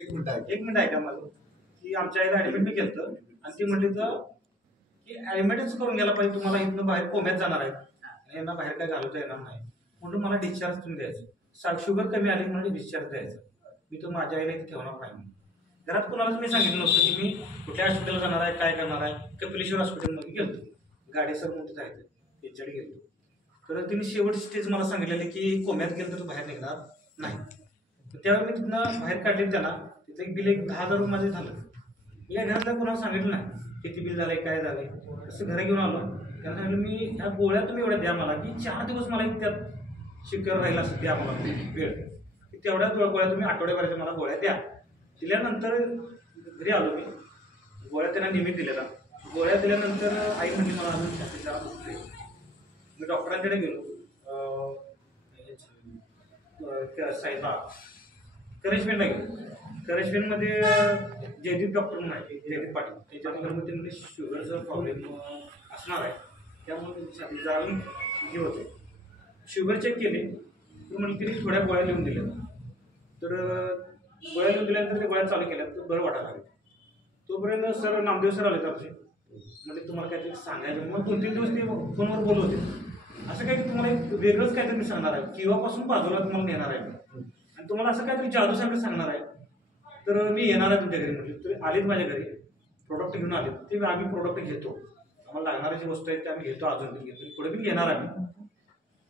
एक मिनिट ऐका मला की आमच्या आईला ऍडमिट बी केलं आणि ती म्हणली तर की ऍडमिटच करून गेला पाहिजे, तुम्हाला इथनं बाहेर कोम्यात जाणार आहे यांना बाहेर काय घालवता येणार नाही म्हणून मला डिस्चार्ज तुम्ही द्यायचं, शुगर कमी आली म्हणजे डिस्चार्ज द्यायचं, मी तर माझ्या आईला इथे ठेवणार नाही. घरात कोणालाच मी सांगितलं नव्हतं की मी कुठल्या हॉस्पिटलला जाणार आहे, काय करणार आहे. कपिलेश्वर हॉस्पिटलमध्ये गेलो, गाडीसर मोठं जायचं त्याच्याकडे गेलो, तर तिने शेवटची स्टेज मला सांगितलेली की कोम्यात गेलं तर बाहेर निघणार नाही. त्यावेळी मी तिथनं बाहेर काढले त्यांना, तिथं एक बिल एक 10,000 रुपये माझं झालं. या घरातल्या कोणाला सांगितलं नाही किती बिल झालंय काय झालंय, असं घरी घेऊन आलो. त्यांना सांगितलं मी ह्या गोळ्या तुम्ही एवढ्या द्या मला की 4 दिवस मला त्यात शिकर राहिला असं द्या मला वेळ, की तेवढ्या गोळ्या तुम्ही आठवड्याभराच्या मला गोळ्या द्या. दिल्यानंतर घरी आलो मी, गोळ्या त्यांना निमित्त दिलेला. गोळ्या दिल्यानंतर आई म्हणजे मला अजून छातीचा दुखतोय. मी डॉक्टरांकडे गेलो, साईबा करेशमेंटला गेलो. करेशमेंटमध्ये जयदीप डॉक्टर म्हणून आहे, जयदीप पाटील, त्याच्यानंतर मग त्यांनी शुगरचा प्रॉब्लेम असणार आहे त्यामुळे छाती जरा हे होते. शुगर चेक केले तर म्हणजे तिने थोड्या गोळ्या लिहून दिल्या, तर गोळ्या लिहून दिल्यानंतर त्या गोळ्या चालू केल्या तर बरं वाटायला लागले. तोपर्यंत सर नामदेव सर आले आमचे, म्हणजे तुम्हाला काहीतरी सांगायचं. मग 2-3 दिवस ते फोनवर बोलत होते, असं काही तुम्हाला एक वेगळंच काहीतरी मी सांगणार आहे, किंवापासून बाजूला तुम्हाला नेणार आहे आणि तुम्हाला असं काहीतरी जादूसारखं सांगणार आहे, तर मी येणार आहे तुमच्या घरी. म्हटले तर आलेत माझ्या घरी, प्रोडक्ट घेऊन आले. ते आम्ही प्रोडक्ट घेतो, आम्हाला लागणाऱ्या जी वस्तू आहेत ते आम्ही घेतो, अजून पण घेतो, पुढे पण घेणार आम्ही.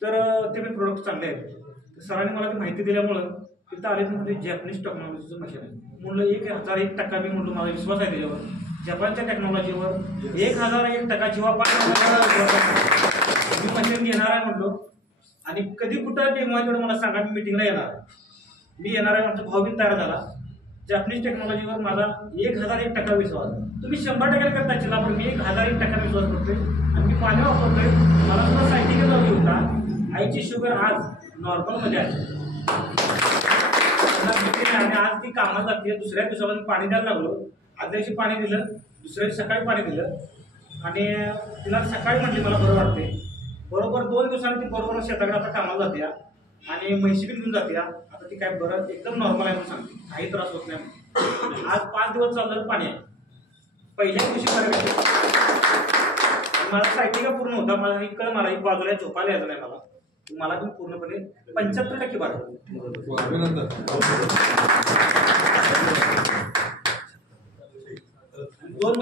तर ते मी प्रोडक्ट चांगले आहेत. सरांनी मला ती माहिती दिल्यामुळं तिथं आले म्हणजे जॅपनीज टेक्नॉलॉजीचं मशीन आहे. म्हणलं 1001% मी म्हणलो माझा विश्वास आहे त्याच्यावर, जपानच्या टेक्नॉलॉजीवर 1001% जेव्हा मी मशीन घेणार आहे म्हणलो. आणि कधी कुठं डेमो आहे तेवढं मला सांगा, मी मिटिंगला येणार आहे, मी येणार आहे. आमचा भाऊ बिन तयार झाला. जॅपनीज टेक्नॉलॉजीवर माझा 1001% विश्वास. तुम्ही 100% करता चिला, पण मी 1001% विश्वास करतोय आणि मी पाणी वापरतोय. मला सुद्धा सायंटिफिक जाऊ होता, आईची शुगर आज नॉर्मलमध्ये आहे आणि आज ती कामाला जाते. दुसऱ्या दिवसामध्ये पाणी द्यायला लागलो, आदल्या दिवशी पाणी दिलं, दुसऱ्या दिवशी सकाळी पाणी दिलं आणि तिला सकाळी म्हटली मला बरं वाटते. बरोबर 2 दिवसांनी ती बरोबर शेताकडे आता कामाला जाते आणि म्हैशी बी घेऊन जाते. आता ती काय बरं एकदम नॉर्मल आहे म्हणून सांगते, काही त्रास होत नाही. आज 5 दिवस चाललं पाणी आहे, पहिल्या दिवशी बरं मला सायटिका पूर्ण होता. मला इकडं मला एक बाजूला झोपायला यायचं नाही, मला पण पूर्णपणे 75% बरं. अभिनंदन. 2